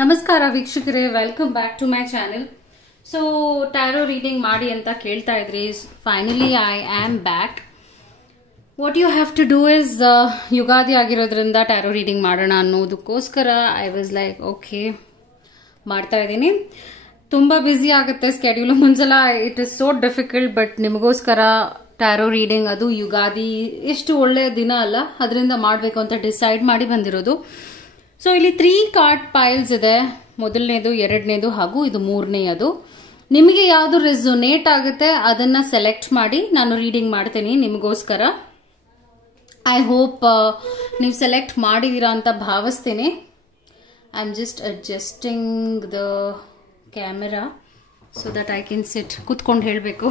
ನಮಸ್ಕಾರ ವೀಕ್ಷಕರೇ, welcome back to my channel. So tarot reading ಮಾಡಿ ಅಂತ ಕೇಳ್ತಾ ಇದ್ರಿ. Finally I am back. What you have to do is, Ugadi ಆಗಿರೋದ್ರಿಂದ ಟ್ಯಾರೋ ರೀಡಿಂಗ್ ಮಾಡೋಣ ಅನ್ನೋದಕ್ಕೋಸ್ಕರ ಐ ವಾಸ್ ಲೈಕ್ ಓಕೆ ಮಾಡ್ತಾ ಇದ್ದೀನಿ. ತುಂಬಾ ಬ್ಯುಸಿ ಆಗುತ್ತೆ ಸ್ಕೆಡ್ಯೂಲ್. ಮುಂಚೆಲ್ಲ it is so difficult, but ನಿಮಗೋಸ್ಕರ ಟ್ಯಾರೋ ರೀಡಿಂಗ್, ಅದು ಯುಗಾದಿ ಎಷ್ಟು ಒಳ್ಳೆಯ ದಿನ ಅಲ್ಲ, ಅದರಿಂದ ಮಾಡಬೇಕು ಅಂತ ಡಿಸೈಡ್ ಮಾಡಿ ಬಂದಿರೋದು. ಸೊ ಇಲ್ಲಿ 3 ಕಾರ್ಡ್ ಪೈಲ್ಸ್ ಇದೆ. ಮೊದಲನೇದು, ಎರಡನೇದು ಹಾಗೂ ಇದು ಮೂರನೇದು. ನಿಮಗೆ ಯಾವುದು ರೆಸೊನೇಟ್ ಆಗುತ್ತೆ ಅದನ್ನ ಸೆಲೆಕ್ಟ್ ಮಾಡಿ ನಾನು ರೀಡಿಂಗ್ ಮಾಡ್ತೀನಿ ನಿಮಗೋಸ್ಕರ. ಐ ಹೋಪ್ ನೀವು ಸೆಲೆಕ್ಟ್ ಮಾಡಿದೀರಾ ಅಂತ ಭಾವಿಸ್ತೇನೆ. I am just adjusting the camera so that I can sit. ಕೂತ್ಕೊಂಡು ಹೇಳಬೇಕು,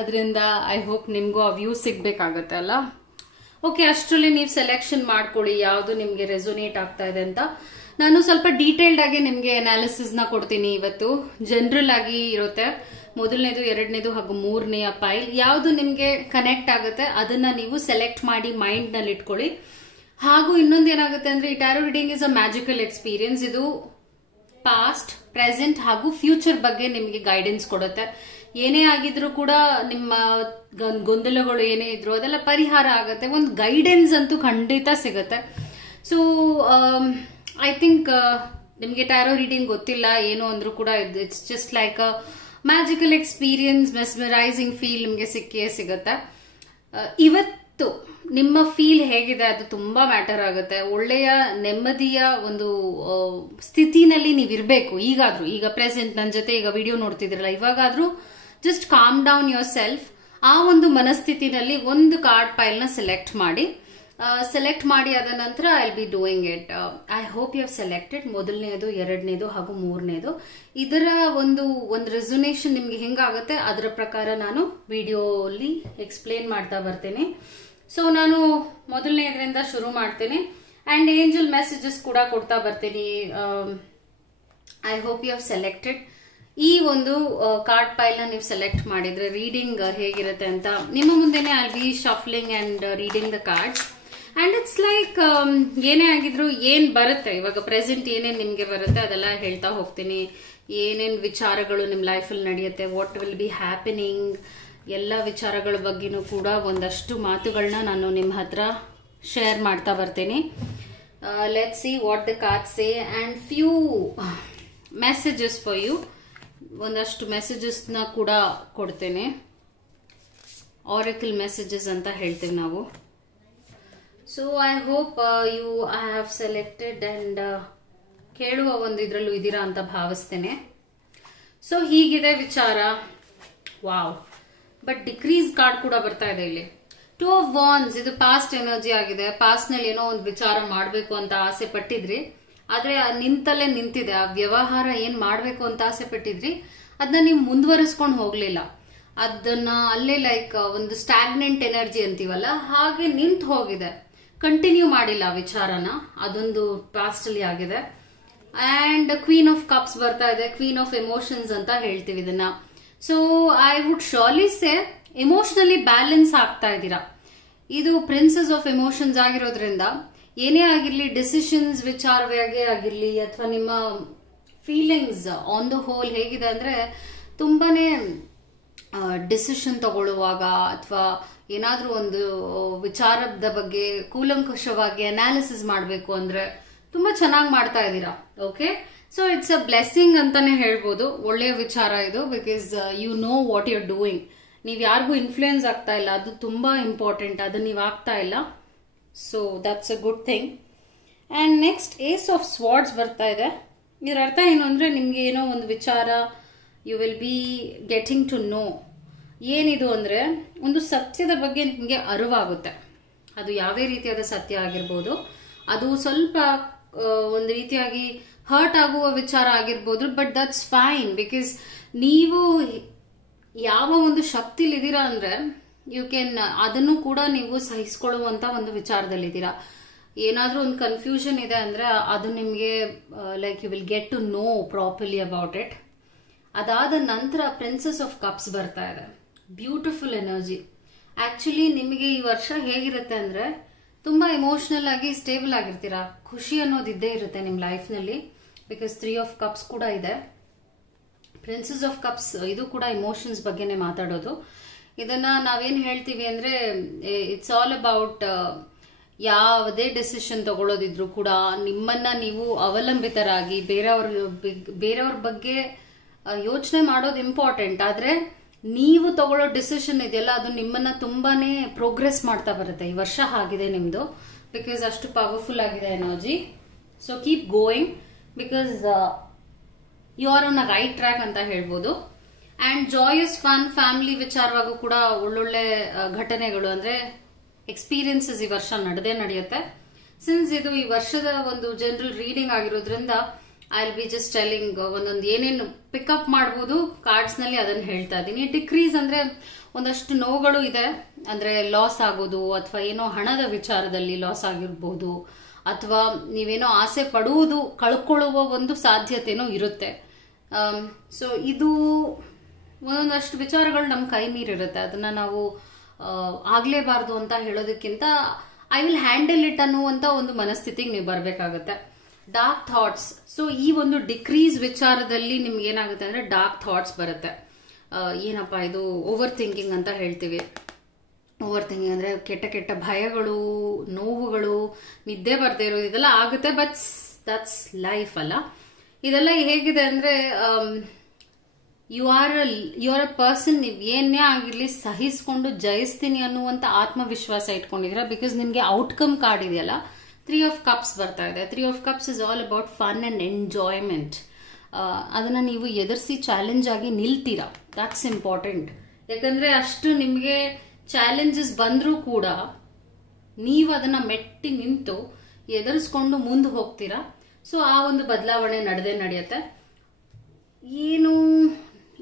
ಅದರಿಂದ ಐ ಹೋಪ್ ನಿಮಗೂ ಆ ವ್ಯೂ ಸಿಗ್ಬೇಕಾಗತ್ತೆ ಅಲ್ಲ. ಓಕೆ, ಅಷ್ಟರಲ್ಲಿ ನೀವು ಸೆಲೆಕ್ಷನ್ ಮಾಡ್ಕೊಳ್ಳಿ ಯಾವುದು ನಿಮಗೆ ರೆಸೊನೇಟ್ ಆಗ್ತಾ ಇದೆ ಅಂತ. ನಾನು ಸ್ವಲ್ಪ ಡೀಟೇಲ್ಡ್ ಆಗಿ ನಿಮಗೆ ಅನಾಲಿಸಿಸ್ ನ ಕೊಡ್ತೀನಿ ಇವತ್ತು. ಜನರಲ್ ಆಗಿ ಇರುತ್ತೆ. ಮೊದಲನೇದು, ಎರಡನೇದು ಹಾಗೂ ಮೂರನೆಯ ಪೈಲ್ ಯಾವುದು ನಿಮಗೆ ಕನೆಕ್ಟ್ ಆಗುತ್ತೆ ಅದನ್ನ ನೀವು ಸೆಲೆಕ್ಟ್ ಮಾಡಿ ಮೈಂಡ್ ನಲ್ಲಿ ಇಟ್ಕೊಳ್ಳಿ. ಹಾಗೂ ಇನ್ನೊಂದು ಏನಾಗುತ್ತೆ ಅಂದ್ರೆ, ಈ tarot reading is a magical experience. ಇದು ಪಾಸ್ಟ್, ಪ್ರೆಸೆಂಟ್ ಹಾಗೂ ಫ್ಯೂಚರ್ ಬಗ್ಗೆ ನಿಮಗೆ ಗೈಡೆನ್ಸ್ ಕೊಡುತ್ತೆ. ಏನೇ ಆಗಿದ್ರು ಕೂಡ ನಿಮ್ಮ ಗೊಂದಲಗಳು ಏನೇ ಇದ್ರು ಅದೆಲ್ಲ ಪರಿಹಾರ ಆಗುತ್ತೆ. ಒಂದು ಗೈಡೆನ್ಸ್ ಅಂತೂ ಖಂಡಿತ ಸಿಗುತ್ತೆ. ಸೊ ಐ ಥಿಂಕ್ ನಿಮಗೆ ಟ್ಯಾರೋ ರೀಡಿಂಗ್ ಗೊತ್ತಿಲ್ಲ ಏನು ಅಂದ್ರೂ ಕೂಡ it's just like a magical experience, mesmerising feel ನಿಮಗೆ ಸಿಕ್ಕೇ ಸಿಗುತ್ತೆ. ಇವತ್ತು ನಿಮ್ಮ ಫೀಲ್ ಹೇಗಿದೆ ಅದು ತುಂಬಾ ಮ್ಯಾಟರ್ ಆಗುತ್ತೆ. ಒಳ್ಳೆಯ ನೆಮ್ಮದಿಯ ಒಂದು ಸ್ಥಿತಿನಲ್ಲಿ ನೀವಿರ್ಬೇಕು. ಈಗ ಪ್ರೆಸೆಂಟ್ ನನ್ನ ಜೊತೆ ಈಗ ವಿಡಿಯೋ ನೋಡ್ತಿದ್ರಲ್ಲ, ಇವಾಗಾದ್ರೂ just calm down yourself. ಆ ಒಂದು ಮನಸ್ಥಿತಿನಲ್ಲಿ ಒಂದು ಕಾರ್ಡ್ ಪೈಲ್ ನ ಸೆಲೆಕ್ಟ್ ಮಾಡಿ ಅದ ನಂತರ I will be doing it. I hope you have selected ಮೊದಲನೇದು, ಎರಡನೇದು ಹಾಗೂ ಮೂರನೇದು. ಇದರ ಒಂದು ರೆಸೊನೇಷನ್ ನಿಮ್ಗೆ ಹೆಂಗಾಗುತ್ತೆ ಅದರ ಪ್ರಕಾರ ನಾನು ವಿಡಿಯೋಲಿ ಎಕ್ಸ್ಪ್ಲೇನ್ ಮಾಡ್ತಾ ಬರ್ತೇನೆ. ಸೊ ನಾನು ಮೊದಲನೇದ್ರಿಂದ ಶುರು ಮಾಡ್ತೇನೆ ಅಂಡ್ ಏಂಜಲ್ ಮೆಸೇಜಸ್ ಕೂಡ ಕೊಡ್ತಾ ಬರ್ತೀನಿ. I hope you have selected. ಈ ಒಂದು ಕಾರ್ಡ್ ಪೈಲ್ ನ ನೀವು ಸೆಲೆಕ್ಟ್ ಮಾಡಿದ್ರೆ ರೀಡಿಂಗ್ ಹೇಗಿರುತ್ತೆ ಅಂತ ನಿಮ್ಮ ಮುಂದೆನೆ I be shuffling and reading the cards. And it's like ಏನೇ ಆಗಿದ್ರು ಏನ್ ಬರುತ್ತೆ ಇವಾಗ ಪ್ರೆಸೆಂಟ್ ಏನೇನ್ ನಿಮ್ಗೆ ಬರುತ್ತೆ ಅದೆಲ್ಲ ಹೇಳ್ತಾ ಹೋಗ್ತೀನಿ. ಏನೇನ್ ವಿಚಾರಗಳು ನಿಮ್ ಲೈಫ್ ಅಲ್ಲಿ ನಡೆಯುತ್ತೆ, ವಾಟ್ ವಿಲ್ ಬಿ ಹ್ಯಾಪನಿಂಗ್, ಎಲ್ಲ ವಿಚಾರಗಳ ಬಗ್ಗೆನೂ ಕೂಡ ಒಂದಷ್ಟು ಮಾತುಗಳನ್ನ ನಾನು ನಿಮ್ಮ ಹತ್ರ ಶೇರ್ ಮಾಡ್ತಾ ಬರ್ತೇನೆ. Let's see what the card say and few messages for you. ಒಂದಷ್ಟು ಮೆಸೇಜಸ್ ನ ಕೂಡ ಕೊಡ್ತೇನೆ. ಆರೆಕಲ್ ಮೆಸೇಜಸ್ ಅಂತ ಹೇಳ್ತೇವೆ ನಾವು. So I hope you I have selected and ಕೇಳುವ ಒಂದು ಇದ್ರಲ್ಲೂ ಇದೀರಾ ಅಂತ ಭಾವಿಸ್ತೇನೆ. ಸೊ ಹೀಗಿದೆ ವಿಚಾರ. ವಾವ್, ಬಟ್ ಡಿಕ್ರೀಸ್ ಕಾರ್ಡ್ ಕೂಡ ಬರ್ತಾ ಇದೆ ಇಲ್ಲಿ. 2 ಆಫ್ ವಾಂಡ್ಸ್, ಇದು ಪಾಸ್ಟ್ ಎನರ್ಜಿ ಆಗಿದೆ. ಪಾಸ್ಟ್ ನಲ್ಲಿ ಏನೋ ಒಂದು ವಿಚಾರ ಮಾಡಬೇಕು ಅಂತ ಆಸೆ ಪಟ್ಟಿದ್ರಿ, ಆದ್ರೆ ನಿಂತಲ್ಲೇ ನಿಂತಿದೆ. ಆ ವ್ಯವಹಾರ ಏನ್ ಮಾಡ್ಬೇಕು ಅಂತ ಆಸೆ ಪಟ್ಟಿದ್ರಿ ಅದನ್ನ ನೀವು ಮುಂದುವರಿಸ್ಕೊಂಡು ಹೋಗ್ಲಿಲ್ಲ. ಅದನ್ನ ಅಲ್ಲೇ ಲೈಕ್ ಒಂದು ಸ್ಟಾಗ್ನೆಂಟ್ ಎನರ್ಜಿ ಅಂತೀವಲ್ಲ, ಹಾಗೆ ನಿಂತು ಹೋಗಿದೆ. ಕಂಟಿನ್ಯೂ ಮಾಡಿಲ್ಲ ವಿಚಾರನ. ಅದೊಂದು ಪಾಸ್ಟ್ ಅಲ್ಲಿ ಆಗಿದೆ. ಅಂಡ್ ಕ್ವೀನ್ ಆಫ್ ಕಪ್ಸ್ ಬರ್ತಾ ಇದೆ. ಕ್ವೀನ್ ಆಫ್ ಎಮೋಷನ್ಸ್ ಅಂತ ಹೇಳ್ತೀವಿ ಇದನ್ನ. So I would surely say emotionally balance ಆಗ್ತಾ ಇದ್ದೀರಾ. ಇದು ಪ್ರಿನ್ಸಸ್ ಆಫ್ ಎಮೋಷನ್ಸ್ ಆಗಿರೋದ್ರಿಂದ ಏನೇ ಆಗಿರ್ಲಿ, ಡಿಸಿಷನ್ಸ್ ವಿಚಾರವಾಗೇ ಆಗಿರ್ಲಿ ಅಥವಾ ನಿಮ್ಮ ಫೀಲಿಂಗ್ಸ್ ಆನ್ ದ ಹೋಲ್ ಹೇಗಿದೆ ಅಂದ್ರೆ, ತುಂಬಾನೇ ಡಿಸಿಷನ್ ತಗೊಳ್ಳುವಾಗ ಅಥವಾ ಏನಾದ್ರೂ ಒಂದು ವಿಚಾರದ ಬಗ್ಗೆ ಕೂಲಂಕಷವಾಗಿ ಅನಾಲಿಸಿಸ್ ಮಾಡಬೇಕು ಅಂದ್ರೆ ತುಂಬಾ ಚೆನ್ನಾಗಿ ಮಾಡ್ತಾ ಇದ್ದೀರಾ. Okay, so it's a blessing ಅಂತಾನೆ ಹೇಳ್ಬೋದು. ಒಳ್ಳೆಯ ವಿಚಾರ ಇದು. Because you know what you are doing. ನೀವು ಯಾರಿಗೂ ಇನ್ಫ್ಲೂಯೆನ್ಸ್ ಆಗ್ತಾ ಇಲ್ಲ, ಅದು ತುಂಬಾ ಇಂಪಾರ್ಟೆಂಟ್. ಅದು ನೀವು ಆಗ್ತಾ ಇಲ್ಲ. So that's a good thing. And next ace of swords ಬರ್ತಾ ಇದೆ. ಇದರ ಅರ್ಥ ಏನು ಅಂದ್ರೆ, ನಿಮ್ಗೆ ಏನೋ ಒಂದು ವಿಚಾರ you will be getting to know. ಏನಿದು ಅಂದ್ರೆ, ಒಂದು ಸತ್ಯದ ಬಗ್ಗೆ ನಿಮ್ಗೆ ಅರಿವಾಗುತ್ತೆ. ಅದು ಯಾವೇ ರೀತಿಯಾದ ಸತ್ಯ ಆಗಿರ್ಬೋದು. ಅದು ಸ್ವಲ್ಪ ಒಂದು ರೀತಿಯಾಗಿ ಹರ್ಟ್ ಆಗುವ ವಿಚಾರ ಆಗಿರ್ಬೋದು, ಬಟ್ ದಟ್ಸ್ ಫೈನ್. ಬಿಕಾಸ್ ನೀವು ಯಾವ ಒಂದು ಶಕ್ತಿಲಿದ್ದೀರಾ ಅಂದ್ರೆ ಯು ಕ್ಯಾನ್ ಅದನ್ನು ಕೂಡ ನೀವು ಸಹಿಸ್ಕೊಳ್ಳುವಂತ ಒಂದು ವಿಚಾರದಲ್ಲಿದ್ದೀರಾ. ಏನಾದ್ರೂ ಒಂದು ಕನ್ಫ್ಯೂಷನ್ ಇದೆ ಅಂದ್ರೆ ಅದು ನಿಮ್ಗೆ like you will get to know properly about it. ಅದಾದ ನಂತರ ಪ್ರಿನ್ಸಸ್ ಆಫ್ ಕಪ್ಸ್ ಬರ್ತಾ ಇದೆ. Beautiful energy. ಆಕ್ಚುಲಿ ನಿಮಗೆ ಈ ವರ್ಷ ಹೇಗಿರುತ್ತೆ ಅಂದ್ರೆ, ತುಂಬಾ ಎಮೋಷನಲ್ ಆಗಿ ಸ್ಟೇಬಲ್ ಆಗಿರ್ತೀರಾ. ಖುಷಿ ಅನ್ನೋದು ಇದ್ದೇ ಇರುತ್ತೆ ನಿಮ್ ಲೈಫ್ ನಲ್ಲಿ. ಬಿಕಾಸ್ 3 ಆಫ್ ಕಪ್ಸ್ ಕೂಡ ಇದೆ. ಪ್ರಿನ್ಸಸ್ ಆಫ್ ಕಪ್ಸ್ ಇದು ಕೂಡ ಇಮೋಷನ್ಸ್ ಬಗ್ಗೆನೇ ಮಾತಾಡೋದು. ಇದನ್ನ ನಾವೇನ್ ಹೇಳ್ತೀವಿ ಅಂದ್ರೆ ಇಟ್ಸ್ ಆಲ್ ಅಬೌಟ್ ಯಾವುದೇ ಡಿಸಿಷನ್ ತಗೊಳ್ಳೋದಿದ್ರು ಕೂಡ ನಿಮ್ಮನ್ನ ನೀವು ಅವಲಂಬಿತರಾಗಿ ಬೇರೆಯವ್ರ ಬಗ್ಗೆ ಯೋಚನೆ ಮಾಡೋದು ಇಂಪಾರ್ಟೆಂಟ್. ಆದ್ರೆ ನೀವು ತಗೊಳ್ಳೋ ಡಿಸಿಷನ್ ಇದೆಯಲ್ಲ ಅದು ನಿಮ್ಮನ್ನ ತುಂಬಾನೇ ಪ್ರೋಗ್ರೆಸ್ ಮಾಡ್ತಾ ಬರುತ್ತೆ. ಈ ವರ್ಷ ಆಗಿದೆ ನಿಮ್ದು, ಬಿಕಾಸ್ ಅಷ್ಟು ಪವರ್ಫುಲ್ ಆಗಿದೆ energy. So keep going because you are on a right track ಅಂತ ಹೇಳ್ಬೋದು. ಅಂಡ್ ಜಾಯಸ್ ಫನ್ ಫ್ಯಾಮಿಲಿ ವಿಚಾರವಾಗೂ ಕೂಡ ಒಳ್ಳೊಳ್ಳೆ ಘಟನೆಗಳು ಅಂದ್ರೆ ಎಕ್ಸ್ಪೀರಿಯನ್ಸಸ್ ಈ ವರ್ಷ ನಡೆಯುತ್ತೆ. ಸಿನ್ಸ್ ಇದು ಈ ವರ್ಷದ ಒಂದು ಜನರಲ್ ರೀಡಿಂಗ್ ಆಗಿರೋದ್ರಿಂದ I will be just telling ಒಂದೊಂದು ಏನೇನು ಪಿಕಪ್ ಮಾಡಬಹುದು ಕಾರ್ಡ್ಸ್ ನಲ್ಲಿ ಅದನ್ನ ಹೇಳ್ತಾ ಇದ್ದೀನಿ. ಡಿಕ್ರೀಸ್ ಅಂದ್ರೆ ಒಂದಷ್ಟು ನೋವುಗಳು ಇದೆ, ಅಂದ್ರೆ ಲಾಸ್ ಆಗೋದು ಅಥವಾ ಏನೋ ಹಣದ ವಿಚಾರದಲ್ಲಿ ಲಾಸ್ ಆಗಿರ್ಬೋದು, ಅಥವಾ ನೀವೇನೋ ಆಸೆ ಪಡುವುದು ಕಳ್ಕೊಳ್ಳುವ ಒಂದು ಸಾಧ್ಯತೆನೂ ಇರುತ್ತೆ. ಸೊ ಇದು ಒಂದೊಂದಷ್ಟು ವಿಚಾರಗಳು ನಮ್ಮ ಕೈ ಮೀರಿರುತ್ತೆ. ಅದನ್ನ ನಾವು ಆಗ್ಲೇಬಾರ್ದು ಅಂತ ಹೇಳೋದಕ್ಕಿಂತ ಐ ವಿಲ್ ಹ್ಯಾಂಡಲ್ ಇಟ್ ಅನ್ನುವಂತ ಒಂದು ಮನಸ್ಥಿತಿಗೆ ನೀವು ಬರ್ಬೇಕಾಗತ್ತೆ. Dark thoughts. ಸೊ ಈ ಒಂದು ಡಿಕ್ರೀಸ್ ವಿಚಾರದಲ್ಲಿ ನಿಮ್ಗೆ ಏನಾಗುತ್ತೆ ಅಂದ್ರೆ ಡಾರ್ಕ್ ಥಾಟ್ಸ್ ಬರುತ್ತೆ. ಏನಪ್ಪಾ ಇದು ಓವರ್ ಥಿಂಕಿಂಗ್ ಅಂತ ಹೇಳ್ತೀವಿ. ಓವರ್ ಥಿಂಕಿಂಗ್ ಅಂದ್ರೆ ಕೆಟ್ಟ ಕೆಟ್ಟ ಭಯಗಳು, ನೋವುಗಳು, ನಿದ್ದೆ ಬರ್ದೇ ಇರೋದು ಇದೆಲ್ಲ ಆಗುತ್ತೆ. ಬಟ್ ದಟ್ಸ್ ಲೈಫ್ ಅಲ್ಲ. ಇದೆಲ್ಲ ಹೇಗಿದೆ ಅಂದ್ರೆ ಯು ಆರ್ ಅ ಪರ್ಸನ್. ನೀವು ಏನೇ ಆಗಿರ್ಲಿ ಸಹಿಸ್ಕೊಂಡು ಜಯಿಸ್ತೀನಿ ಅನ್ನುವಂತ ಆತ್ಮವಿಶ್ವಾಸ ಇಟ್ಕೊಂಡಿದ್ದೀರಾ. ಬಿಕಾಸ್ ನಿಮ್ಗೆ ಔಟ್ಕಮ್ ಕಾರ್ಡ್ ಇದೆಯಲ್ಲ 3 ಆಫ್ ಕಪ್ಸ್ ಬರ್ತಾ ಇದೆ. 3 of cups is all about fun and enjoyment. ಅದನ್ನ ನೀವು ಎದುರಿಸಿ ಚಾಲೆಂಜ್ ಆಗಿ ನಿಲ್ತೀರಾ. That's important. ಯಾಕಂದ್ರೆ ಅಷ್ಟು ನಿಮ್ಗೆ ಚಾಲೆಂಜಸ್ ಬಂದ್ರೂ ಕೂಡ ನೀವು ಅದನ್ನ ಮೆಟ್ಟಿ ನಿಂತು ಎದುರಿಸ್ಕೊಂಡು ಮುಂದೆ ಹೋಗ್ತೀರಾ. ಸೊ ಆ ಒಂದು ಬದಲಾವಣೆ ನಡೆಯುತ್ತೆ. ಏನು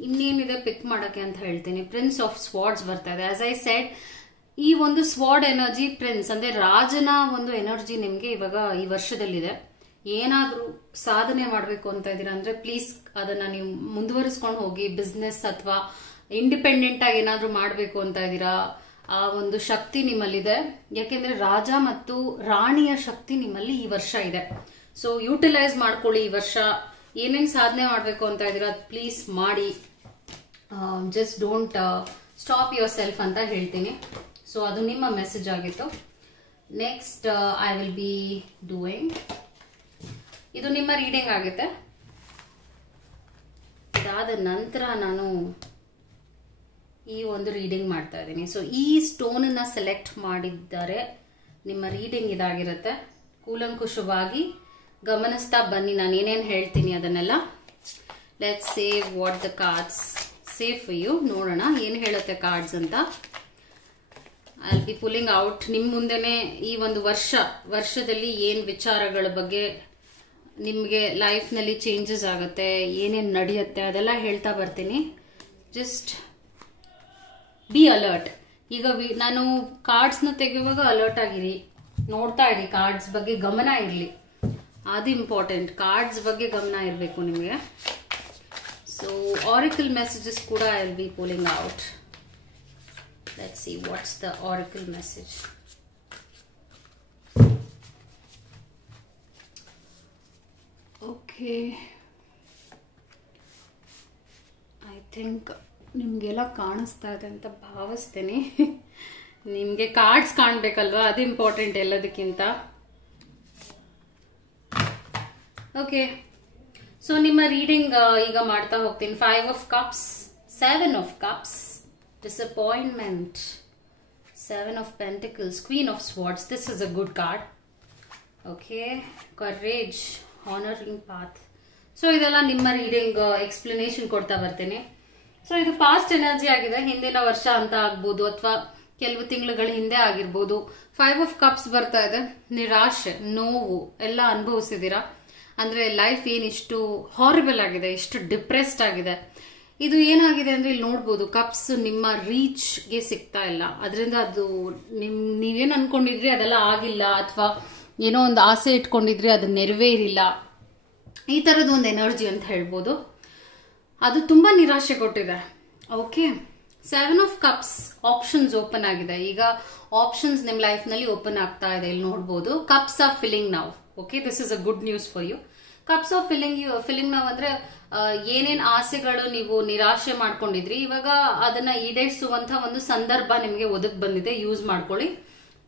ಇನ್ನೇನಿದೆ ಪಿಕ್ ಮಾಡಕ್ಕೆ ಅಂತ ಹೇಳ್ತೀನಿ. ಪ್ರಿನ್ಸ್ ಆಫ್ ಸ್ವಾರ್ಡ್ಸ್ ಬರ್ತಾ ಇದೆ. ಆಸ್ ಐ ಸೆಡ್, ಈ ಒಂದು ಸ್ವಾರ್ಡ್ ಎನರ್ಜಿ ಪ್ರಿನ್ಸ್ ಅಂದ್ರೆ ರಾಜನ ಒಂದು ಎನರ್ಜಿ ನಿಮ್ಗೆ ಇವಾಗ ಈ ವರ್ಷದಲ್ಲಿದೆ. ಏನಾದ್ರೂ ಸಾಧನೆ ಮಾಡ್ಬೇಕು ಅಂತ ಇದೀರಾ ಅಂದ್ರೆ ಪ್ಲೀಸ್ ಅದನ್ನ ನೀವು ಮುಂದುವರಿಸ್ಕೊಂಡು ಹೋಗಿ. ಬಿಸ್ನೆಸ್ ಅಥವಾ ಇಂಡಿಪೆಂಡೆಂಟ್ ಆಗಿ ಏನಾದ್ರೂ ಮಾಡ್ಬೇಕು ಅಂತ ಇದೀರಾ, ಆ ಒಂದು ಶಕ್ತಿ ನಿಮ್ಮಲ್ಲಿದೆ. ಯಾಕೆಂದ್ರೆ ರಾಜ ಮತ್ತು ರಾಣಿಯ ಶಕ್ತಿ ನಿಮ್ಮಲ್ಲಿ ಈ ವರ್ಷ ಇದೆ. ಸೊ ಯೂಟಿಲೈಸ್ ಮಾಡ್ಕೊಳ್ಳಿ. ಈ ವರ್ಷ ಏನೇನ್ ಸಾಧನೆ ಮಾಡ್ಬೇಕು ಅಂತ ಇದೀರಾ ಪ್ಲೀಸ್ ಮಾಡಿ. Just don't stop your self ಅಂತ ಹೇಳ್ತೀನಿ. ಸೊ ಅದು ನಿಮ್ಮ ಮೆಸೇಜ್ ಆಗಿತ್ತು. Next I will be doing, ಇದು ನಿಮ್ಮ ರೀಡಿಂಗ್ ಆಗುತ್ತೆ. ಇದಾದ ನಂತರ ನಾನು ಈ ಒಂದು ರೀಡಿಂಗ್ ಮಾಡ್ತಾ ಇದ್ದೀನಿ. ಸೊ ಈ ಸ್ಟೋನ್ ಅನ್ನ ಸೆಲೆಕ್ಟ್ ಮಾಡಿದ್ದಾರೆ. ನಿಮ್ಮ ರೀಡಿಂಗ್ ಇದಾಗಿರುತ್ತೆ. ಕೂಲಂಕುಷವಾಗಿ ಗಮನಿಸ್ತಾ ಬನ್ನಿ ನಾನು ಏನೇನು ಹೇಳ್ತೀನಿ ಅದನ್ನೆಲ್ಲ. Let's save what the cards save for you. ನೋಡೋಣ ಏನು ಹೇಳುತ್ತೆ ಕಾರ್ಡ್ಸ್ ಅಂತ. I will be pulling out. ನಿಮ್ಮ ಮುಂದೆನೆ ಈ ಒಂದು ವರ್ಷದಲ್ಲಿ ಏನ್ ವಿಚಾರಗಳ ಬಗ್ಗೆ ನಿಮಗೆ ಲೈಫ್ ನಲ್ಲಿ ಚೇಂಜಸ್ ಆಗುತ್ತೆ, ಏನೇನ್ ನಡೆಯುತ್ತೆ ಅದೆಲ್ಲ ಹೇಳ್ತಾ ಬರ್ತೀನಿ. Just be alert. ಈಗ ನಾನು ಕಾರ್ಡ್ಸ್ ನ ತೆಗೆಯುವಾಗ ಅಲರ್ಟ್ ಆಗಿರಿ, ನೋಡ್ತಾ ಇರಿ, ಕಾರ್ಡ್ಸ್ ಬಗ್ಗೆ ಗಮನ ಇರಲಿ. ಅದು ಇಂಪಾರ್ಟೆಂಟ್. ಕಾರ್ಡ್ಸ್ ಬಗ್ಗೆ ಗಮನ ಇರಬೇಕು ನಿಮಗೆ. ಸೊ ಆರಿಕಲ್ ಮೆಸೇಜಸ್ ಕೂಡ I will be pulling out. Let's see what's the oracle message. Okay, I think ನಿಮ್ಗೆಲ್ಲ ಕಾಣಿಸ್ತಾ ಇದೆ ಅಂತ ಭಾವಿಸ್ತೇನೆ. ನಿಮ್ಗೆ ಕಾರ್ಡ್ಸ್ ಕಾಣ್ಬೇಕಲ್ವಾ, ಅದು ಇಂಪಾರ್ಟೆಂಟ್ ಎಲ್ಲದಕ್ಕಿಂತ. ಓಕೆ, ಸೊ ನಿಮ್ಮ ರೀಡಿಂಗ್ ಈಗ ಮಾಡ್ತಾ ಹೋಗ್ತೀನಿ. 5 of cups, 7 of cups, disappointment, 7 of pentacles, queen of swords. This is a good card. Okay, courage, honoring path. So ಇದೆಲ್ಲ ನಿಮ್ಮ ರೀಡಿಂಗ್ ಎಕ್ಸ್ಪ್ಲನೇಷನ್ ಕೊಡ್ತಾ ಬರ್ತೇನೆ. ಸೊ ಇದು ಪಾಸ್ಟ್ ಎನರ್ಜಿ ಆಗಿದೆ, ಹಿಂದಿನ ವರ್ಷ ಅಂತ ಆಗ್ಬೋದು ಅಥವಾ ಕೆಲವು ತಿಂಗಳುಗಳ ಹಿಂದೆ ಆಗಿರ್ಬೋದು. 5 ಆಫ್ ಕಪ್ಸ್ ಬರ್ತಾ ಇದೆ. ನಿರಾಶೆ, ನೋವು ಎಲ್ಲ ಅನುಭವಿಸಿದೀರಾ. ಅಂದ್ರೆ ಲೈಫ್ ಏನಿಷ್ಟು ಹಾರಿಬಲ್ ಆಗಿದೆ, ಇಷ್ಟು ಡಿಪ್ರೆಸ್ಡ್ ಆಗಿದೆ. ಇದು ಏನಾಗಿದೆ ಅಂದ್ರೆ ಇಲ್ಲಿ ನೋಡ್ಬೋದು, ಕಪ್ಸ್ ನಿಮ್ಮ ರೀಚ್ಗೆ ಸಿಗ್ತಾ ಇಲ್ಲ. ಅದರಿಂದ ಅದು ನೀವೇನ್ ಅನ್ಕೊಂಡಿದ್ರಿ ಅದೆಲ್ಲ ಆಗಿಲ್ಲ, ಅಥವಾ ಏನೋ ಒಂದು ಆಸೆ ಇಟ್ಕೊಂಡಿದ್ರಿ ಅದು ನೆರವೇರಿಲ್ಲ. ಈ ತರದ ಒಂದು ಎನರ್ಜಿ ಅಂತ ಹೇಳ್ಬೋದು. ಅದು ತುಂಬಾ ನಿರಾಶೆ ಕೊಟ್ಟಿದೆ. Okay, 7 of cups, options open ಆಗಿದೆ. ಈಗ ಆಪ್ಷನ್ಸ್ ನಿಮ್ ಲೈಫ್ ನಲ್ಲಿ ಓಪನ್ ಆಗ್ತಾ ಇದೆ. ಇಲ್ಲಿ ನೋಡ್ಬೋದು, cups are filling now. Okay, this is a good news for you. Cups of filling ನಾವು ಅಂದ್ರೆ ಏನೇನ್ ಆಸೆಗಳು ನೀವು ನಿರಾಶೆ ಮಾಡ್ಕೊಂಡಿದ್ರಿ, ಇವಾಗ ಅದನ್ನ ಈಡೇರಿಸುವಂತ ಒಂದು ಸಂದರ್ಭ ನಿಮ್ಗೆ ಒದಗ್ ಬಂದಿದೆ, ಯೂಸ್ ಮಾಡ್ಕೊಳ್ಳಿ.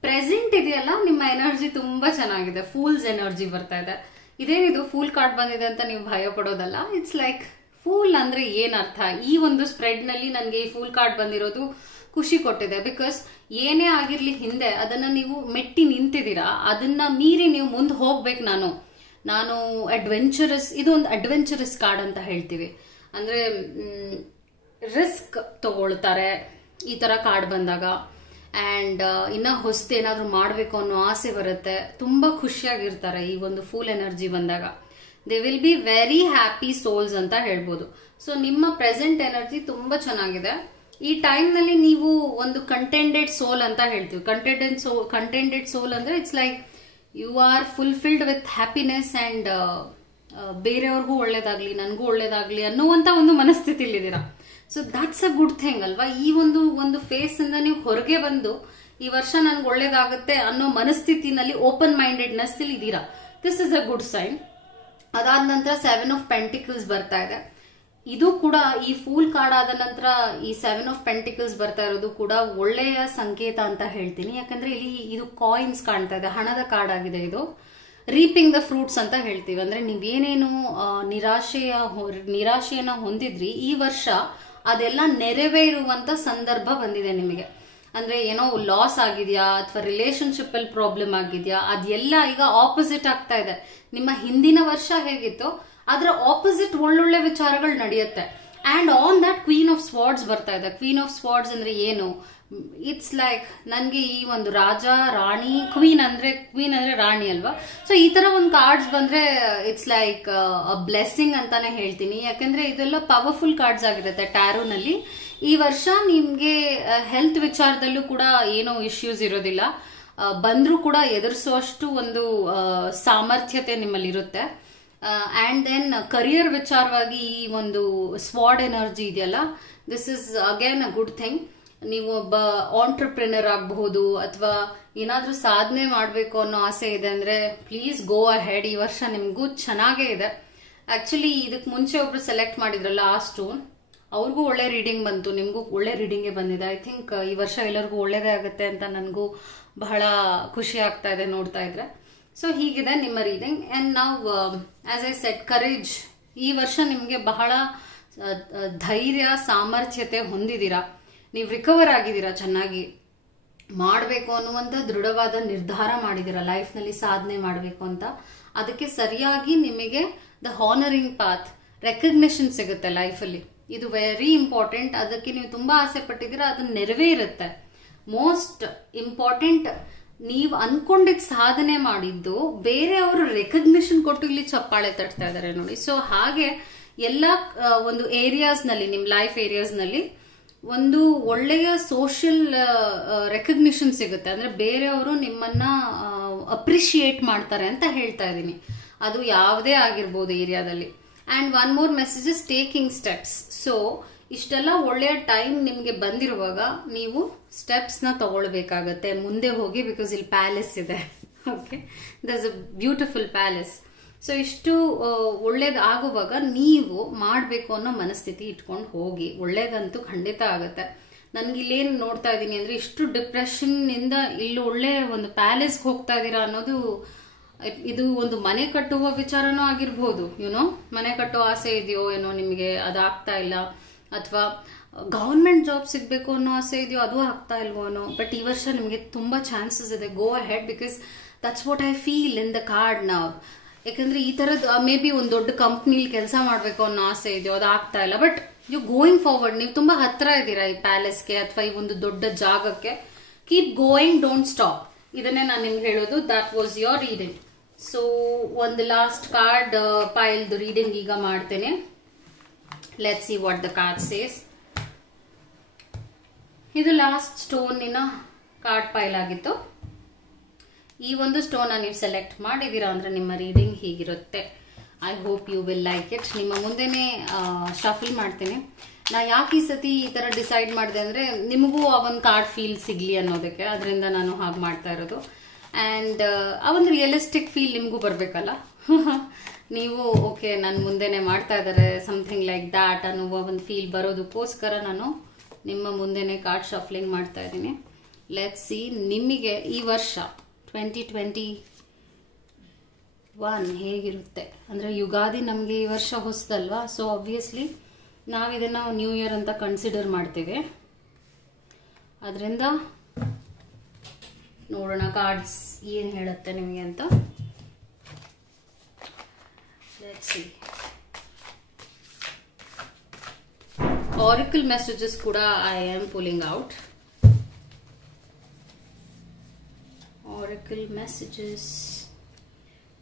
ಪ್ರೆಸೆಂಟ್ ಇದೆಯಲ್ಲ, ನಿಮ್ಮ ಎನರ್ಜಿ ತುಂಬಾ ಚೆನ್ನಾಗಿದೆ, ಫೂಲ್ಸ್ ಎನರ್ಜಿ ಬರ್ತಾ ಇದೆ. ಇದೇನಿದು ಫೂಲ್ ಕಾರ್ಡ್ ಬಂದಿದೆ ಅಂತ ನೀವು ಭಯ ಪಡೋದಲ್ಲ. ಇಟ್ಸ್ ಲೈಕ್ ಫೂಲ್ ಅಂದ್ರೆ ಏನ್ ಅರ್ಥ, ಈ ಒಂದು ಸ್ಪ್ರೆಡ್ ನಲ್ಲಿ ನನ್ಗೆ ಈ ಫೂಲ್ ಕಾರ್ಡ್ ಬಂದಿರೋದು ಖುಷಿ ಕೊಟ್ಟಿದೆ. ಬಿಕಾಸ್ ಏನೇ ಆಗಿರ್ಲಿ ಹಿಂದೆ ಅದನ್ನ ನೀವು ಮೆಟ್ಟಿ ನಿಂತಿದ್ದೀರಾ, ಅದನ್ನ ಮೀರಿ ನೀವು ಮುಂದೆ ಹೋಗ್ಬೇಕು. ನಾನು ಅಡ್ವೆಂಚರಸ್, ಇದು ಒಂದು ಅಡ್ವೆಂಚರಸ್ ಕಾರ್ಡ್ ಅಂತ ಹೇಳ್ತೀವಿ. ಅಂದ್ರೆ ರಿಸ್ಕ್ ತಗೊಳ್ತಾರೆ ಈ ತರ ಕಾರ್ಡ್ ಬಂದಾಗ. ಅಂಡ್ ಇನ್ನ ಹೊಸದು ಏನಾದ್ರು ಮಾಡ್ಬೇಕು ಅನ್ನೋ ಆಸೆ ಬರುತ್ತೆ, ತುಂಬಾ ಖುಷಿಯಾಗಿರ್ತಾರೆ ಈ ಒಂದು ಫೂಲ್ ಎನರ್ಜಿ ಬಂದಾಗ. They will be very happy souls ಅಂತ ಹೇಳ್ಬೋದು. ಸೊ ನಿಮ್ಮ ಪ್ರೆಸೆಂಟ್ ಎನರ್ಜಿ ತುಂಬಾ ಚೆನ್ನಾಗಿದೆ. ಈ ಟೈಮ್ ನಲ್ಲಿ ನೀವು ಒಂದು ಕಂಟೆಂಟೆಡ್ ಸೋಲ್ ಅಂತ ಹೇಳ್ತೀವಿ. ಕಂಟೆಂಟೆಡ್ ಸೋಲ್ ಅಂದ್ರೆ it's like you are fulfilled with happiness and ಬೇರೆಯವ್ರಿಗೂ ಒಳ್ಳೇದಾಗ್ಲಿ, ನನ್ಗೂ ಒಳ್ಳೇದಾಗ್ಲಿ ಅನ್ನುವಂತ ಒಂದು ಮನಸ್ಥಿತಿಲಿದ್ದೀರಾ. So that's a good thing ಅಲ್ವಾ. ಈ ಒಂದು ಫೇಸ್ ಇಂದ ನೀವು ಹೊರಗೆ ಬಂದು ಈ ವರ್ಷ ನನ್ಗೆ ಒಳ್ಳೇದಾಗುತ್ತೆ ಅನ್ನೋ ಮನಸ್ಥಿತಿನಲ್ಲಿ ಓಪನ್ ಮೈಂಡೆಡ್ನೆಸ್ ಇದ್ದೀರಾ. This is a good sign. ಅದಾದ ನಂತರ 7 ಆಫ್ ಪೆಂಟಿಕಲ್ಸ್ ಬರ್ತಾ ಇದೆ. ಇದು ಕೂಡ ಈ ಫೂಲ್ ಕಾರ್ಡ್ ಆದ ನಂತರ ಈ 7 ಆಫ್ ಪೆಂಟಿಕಲ್ಸ್ ಬರ್ತಾ ಇರೋದು ಕೂಡ ಒಳ್ಳೆಯ ಸಂಕೇತ ಅಂತ ಹೇಳ್ತೀನಿ. ಯಾಕಂದ್ರೆ ಇಲ್ಲಿ ಇದು ಕಾಯಿನ್ಸ್ ಕಾಣ್ತಾ ಇದೆ, ಹಣದ ಕಾರ್ಡ್ ಆಗಿದೆ. ಇದು ರೀಪಿಂಗ್ ದ ಫ್ರೂಟ್ಸ್ ಅಂತ ಹೇಳ್ತೀವಿ. ಅಂದ್ರೆ ನೀವೇನೇನು ನಿರಾಶೆಯನ್ನ ಹೊಂದಿದ್ರಿ ಈ ವರ್ಷ ಅದೆಲ್ಲ ನೆರವೇರುವಂತ ಸಂದರ್ಭ ಬಂದಿದೆ ನಿಮಗೆ. ಅಂದ್ರೆ ಏನೋ ಲಾಸ್ ಆಗಿದ್ಯಾ ಅಥವಾ ರಿಲೇಶನ್ಶಿಪ್ ಅಲ್ಲಿ ಪ್ರಾಬ್ಲಮ್ ಆಗಿದ್ಯಾ, ಅದೆಲ್ಲ ಈಗ ಆಪೋಸಿಟ್ ಆಗ್ತಾ ಇದೆ. ನಿಮ್ಮ ಹಿಂದಿನ ವರ್ಷ ಹೇಗಿತ್ತು ಅದರ ಆಪೋಸಿಟ್ ಒಳ್ಳೊಳ್ಳೆ ವಿಚಾರಗಳು ನಡೆಯುತ್ತೆ. And on that queen of swords ಬರ್ತಾ ಇದೆ. ಕ್ವೀನ್ ಆಫ್ ಸ್ವಾರ್ಡ್ಸ್ ಅಂದ್ರೆ ಏನು, ಇಟ್ಸ್ ಲೈಕ್ ನನ್ಗೆ ಈ ಒಂದು ರಾಜ ರಾಣಿ, ಕ್ವೀನ್ ಅಂದ್ರೆ ರಾಣಿ ಅಲ್ವಾ. ಸೊ ಈ ತರ ಒಂದು ಕಾರ್ಡ್ಸ್ ಬಂದ್ರೆ ಇಟ್ಸ್ ಲೈಕ್ ಬ್ಲೆಸ್ಸಿಂಗ್ ಅಂತಾನೆ ಹೇಳ್ತೀನಿ. ಯಾಕಂದ್ರೆ ಇದೆಲ್ಲ ಪವರ್ಫುಲ್ ಕಾರ್ಡ್ಸ್ ಆಗಿರುತ್ತೆ ಟ್ಯಾರೋನಲ್ಲಿ. ಈ ವರ್ಷ ನಿಮ್ಗೆ ಹೆಲ್ತ್ ವಿಚಾರದಲ್ಲೂ ಕೂಡ ಏನೋ ಇಶ್ಯೂಸ್ ಇರೋದಿಲ್ಲ, ಬಂದ್ರೂ ಕೂಡ ಎದುರಿಸುವಷ್ಟು ಒಂದು ಸಾಮರ್ಥ್ಯತೆ ನಿಮ್ಮಲ್ಲಿ ಇರುತ್ತೆ. ಅಂಡ್ ದೆನ್ ಕರಿಯರ್ ವಿಚಾರವಾಗಿ ಈ ಒಂದು ಸ್ವಾಡ್ ಎನರ್ಜಿ ಇದೆಯಲ್ಲ, this is again a good thing. ನೀವು ಒಬ್ಬ ಆಂಟ್ರಪ್ರಿನರ್ ಆಗಬಹುದು ಅಥವಾ ಏನಾದ್ರೂ ಸಾಧನೆ ಮಾಡಬೇಕು ಅನ್ನೋ ಆಸೆ ಇದೆ ಅಂದ್ರೆ ಪ್ಲೀಸ್ ಗೋ ಅಹೆಡ್. ಈ ವರ್ಷ ನಿಮ್ಗೂ ಚೆನ್ನಾಗೇ ಇದೆ. ಆಕ್ಚುಲಿ ಇದಕ್ ಮುಂಚೆ ಒಬ್ರು ಸೆಲೆಕ್ಟ್ ಮಾಡಿದ್ರಲ್ಲ ಆ ಸ್ಟೋನ್, ಅವ್ರಿಗೂ ಒಳ್ಳೆ ರೀಡಿಂಗ್ ಬಂತು, ನಿಮ್ಗೂ ಒಳ್ಳೆ ರೀಡಿಂಗೇ ಬಂದಿದೆ. ಐ ಥಿಂಕ್ ಈ ವರ್ಷ ಎಲ್ಲರಿಗೂ ಒಳ್ಳೇದೇ ಆಗುತ್ತೆ ಅಂತ ನನಗೂ ಬಹಳ ಖುಷಿ ಆಗ್ತಾ ಇದೆ ನೋಡ್ತಾ ಇದ್ರೆ. ಸೊ ಹೀಗಿದೆ ನಿಮ್ಮ ರೀಡಿಂಗ್. ಅಂಡ್ ನಾವು ಆಸ್ ಐ ಸೆಡ್ ಕರೇಜ್, ಈ ವರ್ಷ ನಿಮ್ಗೆ ಬಹಳ ಧೈರ್ಯ ಸಾಮರ್ಥ್ಯತೆ ಹೊಂದಿದ್ದೀರಾ. ನೀವು ರಿಕವರ್ ಆಗಿದ್ದೀರಾ, ಚೆನ್ನಾಗಿ ಮಾಡಬೇಕು ಅನ್ನುವಂತ ದೃಢವಾದ ನಿರ್ಧಾರ ಮಾಡಿದ್ದೀರಾ ಲೈಫ್ ನಲ್ಲಿ ಸಾಧನೆ ಮಾಡಬೇಕು ಅಂತ. ಅದಕ್ಕೆ ಸರಿಯಾಗಿ ನಿಮಗೆ ದ ಹಾನರಿಂಗ್ ಪಾತ್, ರೆಕಗ್ನಿಷನ್ ಸಿಗುತ್ತೆ ಲೈಫಲ್ಲಿ. ಇದು ವೆರಿ ಇಂಪಾರ್ಟೆಂಟ್. ಅದಕ್ಕೆ ನೀವು ತುಂಬಾ ಆಸೆ ಪಟ್ಟಿದ್ದೀರಾ, ಅದು ನೆರವೇರುತ್ತೆ. ಮೋಸ್ಟ್ ಇಂಪಾರ್ಟೆಂಟ್, ನೀವು ಅನ್ಕೊಂಡಿದ್ ಸಾಧನೆ ಮಾಡಿದ್ದು ಬೇರೆಯವರು ರೆಕಗ್ನಿಷನ್ ಕೊಟ್ಟು ಇಲ್ಲಿ ಚಪ್ಪಾಳೆ ತಟ್ತಾ ಇದಾರೆ ನೋಡಿ. ಸೊ ಹಾಗೆ ಎಲ್ಲ ಒಂದು ಏರಿಯಾಸ್ ನಲ್ಲಿ, ನಿಮ್ ಲೈಫ್ ಏರಿಯಾಸ್ ನಲ್ಲಿ ಒಂದು ಒಳ್ಳೆಯ ಸೋಷಿಯಲ್ ರೆಕಗ್ನಿಷನ್ ಸಿಗುತ್ತೆ. ಅಂದ್ರೆ ಬೇರೆಯವರು ನಿಮ್ಮನ್ನ ಅಪ್ರಿಶಿಯೇಟ್ ಮಾಡ್ತಾರೆ ಅಂತ ಹೇಳ್ತಾ ಇದ್ದೀನಿ. ಅದು ಯಾವುದೇ ಆಗಿರ್ಬೋದು ಏರಿಯಾದಲ್ಲಿ. And one more message is taking steps. So ಇಷ್ಟೆಲ್ಲ ಒಳ್ಳೆಯ ಟೈಮ್ ನಿಮ್ಗೆ ಬಂದಿರುವಾಗ ನೀವು ಸ್ಟೆಪ್ಸ್ ನ ತಗೊಳ್ಬೇಕಾಗತ್ತೆ ಮುಂದೆ ಹೋಗಿ. ಬಿಕಾಸ್ ಇಲ್ಲಿ ಪ್ಯಾಲೇಸ್ ಇದೆ. Okay, this a beautiful palace. So ಇಷ್ಟು ಒಳ್ಳೇದಾಗುವಾಗ ನೀವು ಮಾಡಬೇಕು ಅನ್ನೋ ಮನಸ್ಥಿತಿ ಇಟ್ಕೊಂಡು ಹೋಗಿ, ಒಳ್ಳೇದಂತೂ ಖಂಡಿತ ಆಗತ್ತೆ. ನನ್ಗೆ ಇಲ್ಲೇನು ನೋಡ್ತಾ ಇದ್ದೀನಿ ಅಂದ್ರೆ ಇಷ್ಟು ಡಿಪ್ರೆಷನ್ ಇಂದ ಇಲ್ಲಿ ಒಳ್ಳೆ ಒಂದು ಪ್ಯಾಲೇಸ್ಗೆ ಹೋಗ್ತಾ ಇದ್ದೀರಾ ಅನ್ನೋದು, ಇದು ಒಂದು ಮನೆ ಕಟ್ಟುವ ವಿಚಾರನೂ ಆಗಿರ್ಬೋದು. ಯುನೋ, ಮನೆ ಕಟ್ಟೋ ಆಸೆ ಇದೆಯೋ ಏನೋ ನಿಮಗೆ, ಅದಾಗ್ತಾ ಇಲ್ಲ. ಅಥವಾ ಗವರ್ಮೆಂಟ್ ಜಾಬ್ ಸಿಗ್ಬೇಕು ಅನ್ನೋ ಆಸೆ ಇದೆಯೋ, ಅದು ಆಗ್ತಾ ಇಲ್ವೋ. ಬಟ್ ಈ ವರ್ಷ ನಿಮಗೆ ತುಂಬಾ ಚಾನ್ಸಸ್ ಇದೆ. Go ahead, because that's what I feel in the card ನಾವ್. ಯಾಕಂದ್ರೆ ಈ ತರದ್ ಮೇ ಬಿ ಒಂದು ದೊಡ್ಡ ಕಂಪ್ನಿಲಿ ಕೆಲಸ ಮಾಡ್ಬೇಕು ಅನ್ನೋ ಆಸೆ ಇದೆಯೋ, ಅದು ಆಗ್ತಾ ಇಲ್ಲ. ಬಟ್ ಯು ಗೋಯಿಂಗ್ ಫಾರ್ವರ್ಡ್, ನೀವು ತುಂಬಾ ಹತ್ರ ಇದ್ದೀರಾ ಈ ಪ್ಯಾಲೇಸ್ಗೆ ಅಥವಾ ಈ ಒಂದು ದೊಡ್ಡ ಜಾಗಕ್ಕೆ. Keep going, don't stop. ಇದನ್ನೇ ನಾನು ನಿಮ್ಗೆ ಹೇಳೋದು. That was your reading. So ಒಂದು ಲಾಸ್ಟ್ ಕಾರ್ಡ್ ಪೈಲ್ದು ರೀಡಿಂಗ್ ಈಗ ಮಾಡ್ತೇನೆ. Let's see what the card says. ಇದು ಲಾಸ್ಟ್ ಸ್ಟೋನಿನ ಕಾರ್ಡ್ ಪೈಲ್ ಆಗಿತ್ತು. ಈ ಒಂದು ಸ್ಟೋನ್ ನೀವು ಸೆಲೆಕ್ಟ್ ಮಾಡಿದೀರಾ ಅಂದ್ರೆ ನಿಮ್ಮ ರೀಡಿಂಗ್ ಹೀಗಿರುತ್ತೆ. I hope you will like it. ನಿಮ್ಮ ಮುಂದೆನೆ ಶಫಲ್ ಮಾಡ್ತೇನೆ. ನಾ ಯಾಕೆ ಈ ಸತಿ ಈ ತರ ಡಿಸೈಡ್ ಮಾಡಿದೆ ಅಂದ್ರೆ ನಿಮಗೂ ಆ ಒಂದು ಕಾರ್ಡ್ ಫೀಲ್ ಸಿಗ್ಲಿ ಅನ್ನೋದಕ್ಕೆ, ಅದರಿಂದ ನಾನು ಹಾಗೆ ಮಾಡ್ತಾ ಇರೋದು. ಅಂಡ್ ಆ ಒಂದು ರಿಯಲಿಸ್ಟಿಕ್ ಫೀಲ್ ನಿಮಗೂ ಬರ್ಬೇಕಲ್ಲ. ನೀವು ಓಕೆ ನಾನು ಮುಂದೆನೆ ಮಾಡ್ತಾ ಇದ್ದಾರೆ ಸಮಥಿಂಗ್ ಲೈಕ್ ದಾಟ್ ಅನ್ನುವ ಒಂದು ಫೀಲ್ ಬರೋದಕ್ಕೋಸ್ಕರ ನಾನು ನಿಮ್ಮ ಮುಂದೆನೆ ಕಾರ್ಡ್ ಶಫ್ಲಿಂಗ್ ಮಾಡ್ತಾ ಇದ್ದೀನಿ. ಲೆಟ್ಸ್ ಸಿ ನಿಮಗೆ ಈ ವರ್ಷ 2021 ಹೇಗಿರುತ್ತೆ ಅಂದ್ರೆ ಯುಗಾದಿ ನಮಗೆ ಈ ವರ್ಷ ಹೊಸದಲ್ವಾ, ಸೊ ಆಬ್ವಿಯಸ್ಲಿ ನಾವಿದನ್ನ ನ್ಯೂ ಇಯರ್ ಅಂತ ಕನ್ಸಿಡರ್ ಮಾಡ್ತೇವೆ. ಅದರಿಂದ ನೋಡೋಣ ಕಾರ್ಡ್ಸ್ ಏನು ಹೇಳುತ್ತೆ ನಿಮಗೆ ಅಂತ. Let's see. Oracle messages kuda I am pulling out. Oracle messages.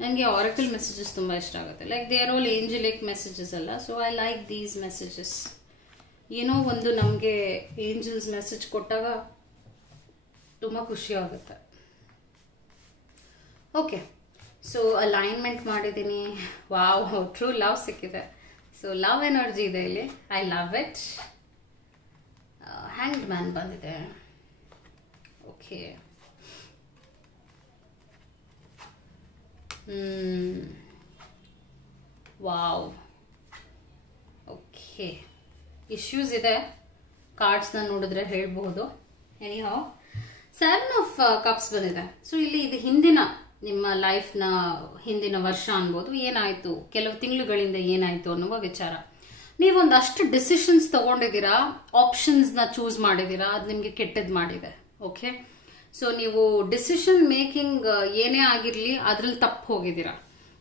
ನನಗೆ Oracle messages ತುಂಬಾ ಇಷ್ಟ ಆಗುತ್ತೆ. Like they are all angelic messages ಅಲ್ಲ, so I like these messages. ಏನೋ ಒಂದು ನಮಗೆ angels message ಕೊಟ್ಟಾಗ ತುಂಬಾ ಖುಷಿ ಆಗುತ್ತೆ. ಓಕೆ, ಸೊ ಅಲೈನ್ಮೆಂಟ್ ಮಾಡಿದ್ದೀನಿ. ವಾವ್, ಟ್ರೂ ಲವ್ ಸಿಕ್ಕಿದೆ. ಸೊ ಲವ್ ಎನರ್ಜಿ ಇದೆ ಇಲ್ಲಿ. I love it. Hanged man ಬಂದಿದೆ. Okay, wow. ಓಕೆ, ಇಶ್ಯೂಸ್ ಇದೆ. ಕಾರ್ಡ್ಸ್ನ ನೋಡಿದ್ರೆ ಹೇಳ್ಬಹುದು. ಎನಿಹೌ 7 ಆಫ್ ಕಪ್ಸ್ ಬಂದಿದೆ. ಸೊ ಇಲ್ಲಿ ಇದು ಹಿಂದಿನ ನಿಮ್ಮ ಲೈಫ್ನ ಹಿಂದಿನ ವರ್ಷ ಅನ್ಬೋದು. ಏನಾಯ್ತು, ಕೆಲವು ತಿಂಗಳುಗಳಿಂದ ಏನಾಯ್ತು ಅನ್ನುವ ವಿಚಾರ. ನೀವೊಂದಷ್ಟು ಡಿಸಿಷನ್ಸ್ ತಗೊಂಡಿದ್ದೀರಾ, ಆಪ್ಷನ್ಸ್ ನ ಚೂಸ್ ಮಾಡಿದ್ದೀರಾ, ಅದು ನಿಮ್ಗೆ ಕೆಟ್ಟದ್ ಮಾಡಿದೆ. ಓಕೆ, ಸೊ ನೀವು ಡಿಸಿಷನ್ ಮೇಕಿಂಗ್ ಏನೇ ಆಗಿರ್ಲಿ ಅದ್ರಲ್ಲಿ ತಪ್ಪು ಹೋಗಿದ್ದೀರಾ.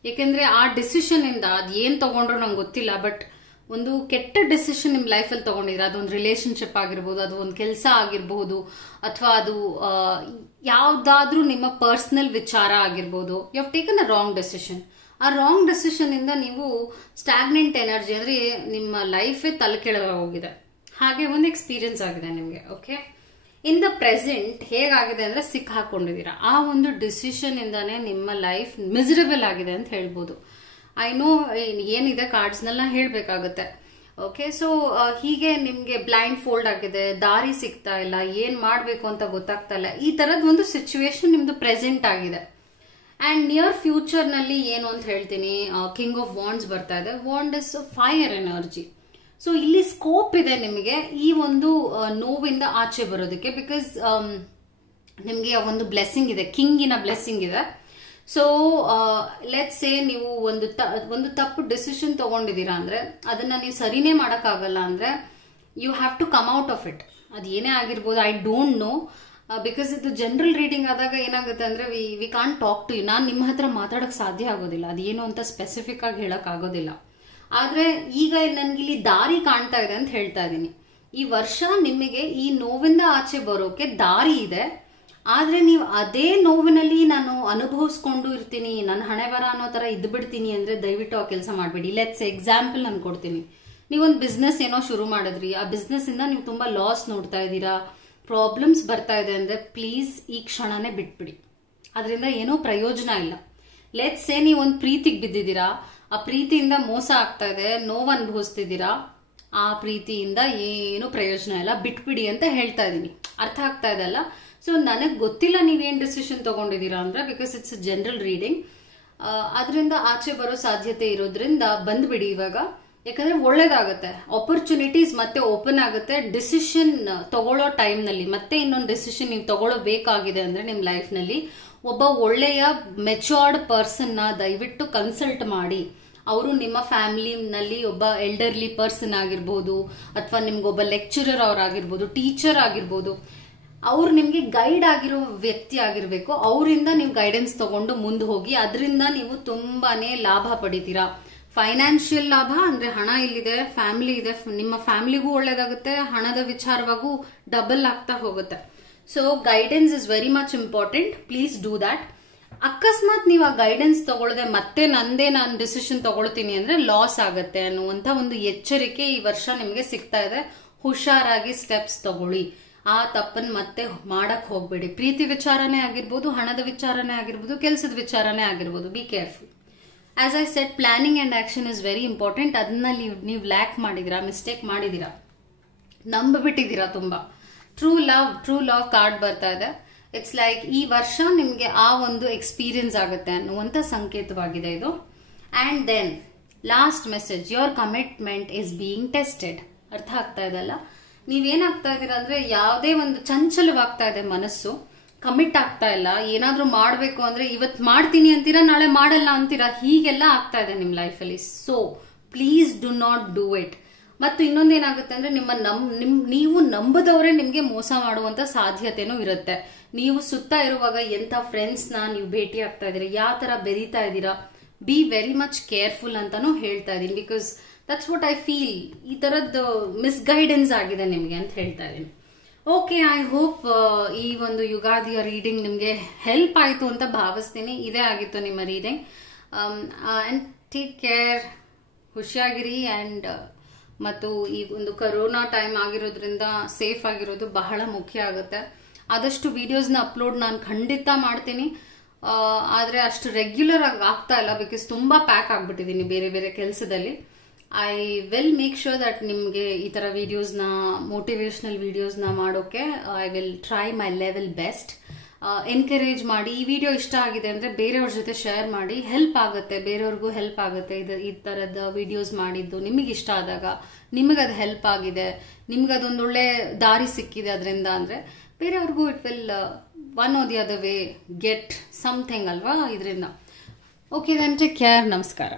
ಯಾಕೆಂದ್ರೆ ಆ ಡಿಸಿಷನ್ ಇಂದ ಅದ್ ಏನ್ ತಗೊಂಡ್ರು ನಂಗೆ ಗೊತ್ತಿಲ್ಲ, ಬಟ್ ಒಂದು ಕೆಟ್ಟ ಡಿಸಿಷನ್ ನಿಮ್ ಲೈಫಲ್ಲಿ ತಗೊಂಡಿದ್ರೆ, ಅದೊಂದು ರಿಲೇಶನ್ಶಿಪ್ ಆಗಿರ್ಬೋದು, ಅದು ಒಂದು ಕೆಲಸ ಆಗಿರ್ಬಹುದು, ಅಥವಾ ಅದು ಯಾವ್ದಾದ್ರೂ ನಿಮ್ಮ ಪರ್ಸನಲ್ ವಿಚಾರ ಆಗಿರ್ಬೋದು. You have taken a wrong decision. ಆ ರಾಂಗ್ ಡೆಸಿಷನ್ ಇಂದ ನೀವು ಸ್ಟಾಗ್ನೆಂಟ್ ಎನರ್ಜಿ ಅಂದ್ರೆ ನಿಮ್ಮ ಲೈಫೇ ತಲೆ ಕೆಳಗೆ ಹೋಗಿದೆ. ಹಾಗೆ ಒಂದು ಎಕ್ಸ್ಪೀರಿಯನ್ಸ್ ಆಗಿದೆ ನಿಮ್ಗೆ. ಓಕೆ, ಇನ್ ದ ಪ್ರೆಸೆಂಟ್ ಹೇಗಾಗಿದೆ ಅಂದ್ರೆ ಸಿಕ್ಕಾಕೊಂಡಿದ್ದೀರಾ. ಆ ಒಂದು ಡಿಸಿಷನ್ ಇಂದಾನೆ ನಿಮ್ಮ ಲೈಫ್ ಮಿಸರಬಲ್ ಆಗಿದೆ ಅಂತ ಹೇಳ್ಬೋದು. ಐ ನೋ ಏನಿದೆ ಕಾರ್ಡ್ಸ್ನೆಲ್ಲ ಹೇಳ್ಬೇಕಾಗುತ್ತೆ. ಓಕೆ, ಸೊ ಹೀಗೆ ನಿಮ್ಗೆ ಬ್ಲೈಂಡ್ ಫೋಲ್ಡ್ ಆಗಿದೆ, ದಾರಿ ಸಿಗ್ತಾ ಇಲ್ಲ, ಏನ್ ಮಾಡ್ಬೇಕು ಅಂತ ಗೊತ್ತಾಗ್ತಾ ಇಲ್ಲ. ಈ ತರದ್ ಒಂದು ಸಿಚುವೇಶನ್ ನಿಮ್ದು ಪ್ರೆಸೆಂಟ್ ಆಗಿದೆ. ಅಂಡ್ ನಿಯರ್ ಫ್ಯೂಚರ್ ನಲ್ಲಿ ಏನು ಅಂತ ಹೇಳ್ತೀನಿ, ಕಿಂಗ್ ಆಫ್ ವಾಂಡ್ಸ್ ಬರ್ತಾ ಇದೆ. Wand is fire energy. So ಇಲ್ಲಿ ಸ್ಕೋಪ್ ಇದೆ ನಿಮಗೆ ಈ ಒಂದು ನೋವಿಂದ ಆಚೆ ಬರೋದಕ್ಕೆ. ಬಿಕಾಸ್ ನಿಮ್ಗೆ ಒಂದು ಬ್ಲೆಸ್ಸಿಂಗ್ ಇದೆ, ಕಿಂಗಿನ ಬ್ಲೆಸ್ಸಿಂಗ್ ಇದೆ. ಸೊ ಲೆಟ್ಸ್ ಸೇ ನೀವು ಒಂದು ತಪ್ಪು ಡಿಸಿಷನ್ ತಗೊಂಡಿದ್ದೀರಾ ಅಂದ್ರೆ ಅದನ್ನ ನೀವು ಸರಿನೇ ಮಾಡಕ್ಕಾಗಲ್ಲ ಅಂದ್ರೆ you have to come out of it. ಅದು ಏನೇ ಆಗಿರ್ಬೋದು, ಐ ಡೋಂಟ್ ನೋ. ಬಿಕಾಸ್ ಇದು ಜನರಲ್ ರೀಡಿಂಗ್ ಆದಾಗ ಏನಾಗುತ್ತೆ ಅಂದ್ರೆ we can't talk to you. ನಾನು ನಿಮ್ಮ ಹತ್ರ ಮಾತಾಡಕ್ ಸಾಧ್ಯ ಆಗೋದಿಲ್ಲ, ಅದೇನು ಅಂತ ಸ್ಪೆಸಿಫಿಕ್ ಆಗಿ ಹೇಳಕ್ ಆಗೋದಿಲ್ಲ. ಆದ್ರೆ ಈಗ ನನ್ಗಿಲ್ಲಿ ದಾರಿ ಕಾಣ್ತಾ ಇದೆ ಅಂತ ಹೇಳ್ತಾ ಇದ್ದೀನಿ. ಈ ವರ್ಷ ನಿಮಗೆ ಈ ನೋವಿಂದ ಆಚೆ ಬರೋಕೆ ದಾರಿ ಇದೆ. ಆದ್ರೆ ನೀವು ಅದೇ ನೋವಿನಲ್ಲಿ ನಾನು ಅನುಭವಿಸ್ಕೊಂಡು ಇರ್ತೀನಿ, ನನ್ನ ಹಣೆ ಬರ ಅನ್ನೋ ತರ ಇದ್ದು ಬಿಡ್ತೀನಿ ಅಂದ್ರೆ ದಯವಿಟ್ಟು ಆ ಕೆಲಸ ಮಾಡ್ಬೇಡಿ. ಲೆಟ್ಸ್ ಎಕ್ಸಾಂಪಲ್ ನಾನು ಕೊಡ್ತೀನಿ. ನೀವೊಂದು ಬಿಸ್ನೆಸ್ ಏನೋ ಶುರು ಮಾಡಿದ್ರಿ, ಆ ಬಿಸ್ನೆಸ್ ಇಂದ ನೀವು ತುಂಬಾ ಲಾಸ್ ನೋಡ್ತಾ ಇದ್ದೀರಾ, ಪ್ರಾಬ್ಲಮ್ಸ್ ಬರ್ತಾ ಇದೆ ಅಂದ್ರೆ ಪ್ಲೀಸ್ ಈ ಕ್ಷಣನೇ ಬಿಟ್ಬಿಡಿ. ಅದರಿಂದ ಏನೋ ಪ್ರಯೋಜನ ಇಲ್ಲ. ಲೆಟ್ಸ್ ಸೇ ನೀವು ಒಂದು ಪ್ರೀತಿಗೆ ಬಿದ್ದಿದ್ದೀರಾ, ಆ ಪ್ರೀತಿಯಿಂದ ಮೋಸ ಆಗ್ತಾ ಇದೆ, ನೋವು ಅನುಭವಿಸ್ತಿದ್ದೀರಾ, ಆ ಪ್ರೀತಿಯಿಂದ ಏನು ಪ್ರಯೋಜನ ಇಲ್ಲ, ಬಿಟ್ಬಿಡಿ ಅಂತ ಹೇಳ್ತಾ ಇದೀನಿ. ಅರ್ಥ ಆಗ್ತಾ ಇದೆ ಅಲ್ಲ? ಸೊ ನನಗೆ ಗೊತ್ತಿಲ್ಲ ನೀವೇನ್ ಡಿಸಿಷನ್ ತಗೊಂಡಿದ್ದೀರಾ ಅಂದ್ರೆ, ಬಿಕಾಸ್ ಇಟ್ಸ್ ಜನರಲ್ ರೀಡಿಂಗ್. ಅದರಿಂದ ಆಚೆ ಬರೋ ಸಾಧ್ಯತೆ ಇರೋದ್ರಿಂದ ಬಂದ್ಬಿಡಿ ಇವಾಗ. ಯಾಕಂದ್ರೆ ಒಳ್ಳೇದಾಗುತ್ತೆ, ಆಪರ್ಚುನಿಟೀಸ್ ಮತ್ತೆ ಓಪನ್ ಆಗುತ್ತೆ. ಡಿಸಿಷನ್ ತಗೊಳ್ಳೋ ಟೈಮ್ ನಲ್ಲಿ ಮತ್ತೆ ಇನ್ನೊಂದು ಡಿಸಿಷನ್ ನೀವು ತಗೊಳ್ಳೋಬೇಕಾಗಿದೆ ಅಂದ್ರೆ ನಿಮ್ ಲೈಫ್ ನಲ್ಲಿ ಒಬ್ಬ ಒಳ್ಳೆಯ ಮೆಚೂರ್ಡ್ ಪರ್ಸನ್ ನ ದಯವಿಟ್ಟು ಕನ್ಸಲ್ಟ್ ಮಾಡಿ. ಅವರು ನಿಮ್ಮ ಫ್ಯಾಮಿಲಿನಲ್ಲಿ ಒಬ್ಬ ಎಲ್ಡರ್ಲಿ ಪರ್ಸನ್ ಆಗಿರ್ಬೋದು, ಅಥವಾ ನಿಮ್ಗೊಬ್ಬ ಲೆಕ್ಚರರ್ ಅವರಾಗಿರ್ಬೋದು, ಟೀಚರ್ ಆಗಿರ್ಬೋದು. ಅವ್ರು ನಿಮ್ಗೆ ಗೈಡ್ ಆಗಿರೋ ವ್ಯಕ್ತಿ ಆಗಿರ್ಬೇಕು. ಅವರಿಂದ ನೀವು ಗೈಡೆನ್ಸ್ ತಗೊಂಡು ಮುಂದೆ ಹೋಗಿ, ಅದರಿಂದ ನೀವು ತುಂಬಾನೇ ಲಾಭ ಪಡಿತೀರಾ. ಫೈನಾನ್ಷಿಯಲ್ ಲಾಭ ಅಂದ್ರೆ ಹಣ ಇಲ್ಲಿದೆ, ಫ್ಯಾಮಿಲಿ ಇದೆ, ನಿಮ್ಮ ಫ್ಯಾಮಿಲಿಗೂ ಒಳ್ಳೇದಾಗುತ್ತೆ, ಹಣದ ವಿಚಾರವಾಗೂ ಡಬಲ್ ಆಗ್ತಾ ಹೋಗುತ್ತೆ. So guidance is very much important. Please do that. ಅಕಸ್ಮಾತ್ ನೀವು ಆ ಗೈಡೆನ್ಸ್ ತಗೊಳ್ಳದೆ ಮತ್ತೆ ನಾನು ಡಿಸಿಷನ್ ತಗೊಳ್ತೀನಿ ಅಂದ್ರೆ ಲಾಸ್ ಆಗತ್ತೆ ಅನ್ನುವಂತ ಒಂದು ಎಚ್ಚರಿಕೆ ಈ ವರ್ಷ ನಿಮ್ಗೆ ಸಿಗ್ತಾ ಇದೆ. ಹುಷಾರಾಗಿ ಸ್ಟೆಪ್ಸ್ ತಗೊಳ್ಳಿ. ಆ ತಪ್ಪನ್ ಮತ್ತೆ ಮಾಡಕ್ ಹೋಗ್ಬೇಡಿ. ಪ್ರೀತಿ ವಿಚಾರನೇ ಆಗಿರ್ಬೋದು, ಹಣದ ವಿಚಾರನೇ ಆಗಿರ್ಬೋದು, ಕೆಲಸದ ವಿಚಾರನೇ ಆಗಿರ್ಬೋದು. Be careful. As I set, planning and action is very important. ಅದನ್ನ ನೀವು ಲ್ಯಾಕ್ ಮಾಡಿದಿರಾ, ಮಿಸ್ಟೇಕ್ ಮಾಡಿದಿರಾ, ನಂಬಿಬಿಟ್ಟಿದ್ದೀರಾ ತುಂಬಾ. ಟ್ರೂ ಲವ್ ಕಾರ್ಡ್ ಬರ್ತಾ ಇದೆ. ಇಟ್ಸ್ ಲೈಕ್ ಈ ವರ್ಷ ನಿಮ್ಗೆ ಆ ಒಂದು ಎಕ್ಸ್ಪೀರಿಯನ್ಸ್ ಆಗುತ್ತೆ ಅನ್ನುವಂತ ಸಂಕೇತವಾಗಿದೆ ಇದು. And then last message, your commitment is being tested. ಅರ್ಥ ಆಗ್ತಾ ಇದಲ್ಲ? ನೀವೇನಾಗ್ತಾ ಇದೀರಾ ಅಂದ್ರೆ ಯಾವುದೇ ಒಂದು ಚಂಚಲವಾಗ್ತಾ ಇದೆ ಮನಸ್ಸು, ಕಮಿಟ್ ಆಗ್ತಾ ಇಲ್ಲ. ಏನಾದ್ರೂ ಮಾಡ್ಬೇಕು ಅಂದ್ರೆ ಇವತ್ ಮಾಡ್ತೀನಿ ಅಂತೀರಾ, ನಾಳೆ ಮಾಡಲ್ಲ ಅಂತೀರಾ, ಹೀಗೆಲ್ಲ ಆಗ್ತಾ ಇದೆ ನಿಮ್ ಲೈಫಲ್ಲಿ. So please do not do it. ಮತ್ತು ಇನ್ನೊಂದೇನಾಗುತ್ತೆ ಅಂದ್ರೆ ನೀವು ನಂಬದವರೇ ನಿಮ್ಗೆ ಮೋಸ ಮಾಡುವಂತ ಸಾಧ್ಯತೆನೂ ಇರುತ್ತೆ. ನೀವು ಸುತ್ತ ಇರುವಾಗ ಎಂತ ಫ್ರೆಂಡ್ಸ್ ನ ನೀವು ಭೇಟಿ ಆಗ್ತಾ ಇದೀರಾ, ಯಾವ ತರ ಬೆರೀತಾ ಇದ್ದೀರಾ, ಬಿ ವೆರಿ ಮಚ್ ಕೇರ್ಫುಲ್ ಅಂತಾನು ಹೇಳ್ತಾ ಇದೀನಿ. Because that's what I feel. ಈ ತರದ್ದು ಮಿಸ್ಗೈಡೆನ್ಸ್ ಆಗಿದೆ ನಿಮ್ಗೆ ಅಂತ ಹೇಳ್ತಾ ಇದೀನಿ. ಓಕೆ, ಐ ಹೋಪ್ ಈ ಒಂದು ಯುಗಾದಿಯ ರೀಡಿಂಗ್ ನಿಮ್ಗೆ ಹೆಲ್ಪ್ ಆಯ್ತು ಅಂತ ಭಾವಿಸ್ತೀನಿ. ಇದೇ ಆಗಿತ್ತು ನಿಮ್ಮ ರೀಡಿಂಗ್. ಅಂಡ್ ಟೇಕ್ ಕೇರ್, ಖುಷಿಯಾಗಿರಿ. ಅಂಡ್ ಮತ್ತು ಈ ಒಂದು ಕರೋನಾ ಟೈಮ್ ಆಗಿರೋದ್ರಿಂದ ಸೇಫ್ ಆಗಿರೋದು ಬಹಳ ಮುಖ್ಯ ಆಗುತ್ತೆ. ಆದಷ್ಟು ವಿಡಿಯೋಸ್ನ ಅಪ್ಲೋಡ್ ನಾನು ಖಂಡಿತ ಮಾಡ್ತೀನಿ. ಆದರೆ ಅಷ್ಟು ರೆಗ್ಯುಲರ್ ಆಗಿ ಆಗ್ತಾ ಇಲ್ಲ, ಬಿಕಾಸ್ ತುಂಬಾ ಪ್ಯಾಕ್ ಆಗ್ಬಿಟ್ಟಿದ್ದೀನಿ ಬೇರೆ ಬೇರೆ ಕೆಲಸದಲ್ಲಿ. I will make sure that ನಿಮಗೆ ಈ ತರ ವಿಡಿಯೋಸ್ನ, ಮೋಟಿವೇಶನಲ್ ವಿಡಿಯೋಸ್ನ ಮಾಡೋಕೆ I will try my level best. Encourage ಮಾಡಿ. ಈ ವಿಡಿಯೋ ಇಷ್ಟ ಆಗಿದೆ ಅಂದ್ರೆ ಬೇರೆಯವ್ರ ಜೊತೆ ಶೇರ್ ಮಾಡಿ, ಹೆಲ್ಪ್ ಆಗುತ್ತೆ, ಬೇರೆಯವ್ರಿಗೂ ಹೆಲ್ಪ್ ಆಗುತ್ತೆ. ಈ ತರದ ವಿಡಿಯೋಸ್ ಮಾಡಿದ್ದು ನಿಮಗೆ ಇಷ್ಟ ಆದಾಗ, ನಿಮಗದು ಹೆಲ್ಪ್ ಆಗಿದೆ, ನಿಮ್ಗದೊಂದೊಳ್ಳೆ ದಾರಿ ಸಿಕ್ಕಿದೆ ಅದರಿಂದ ಅಂದ್ರೆ ಬೇರೆಯವ್ರಿಗೂ it will one or the other way get something ಅಲ್ವಾ ಇದರಿಂದ. Okay, then take care. ನಮಸ್ಕಾರ.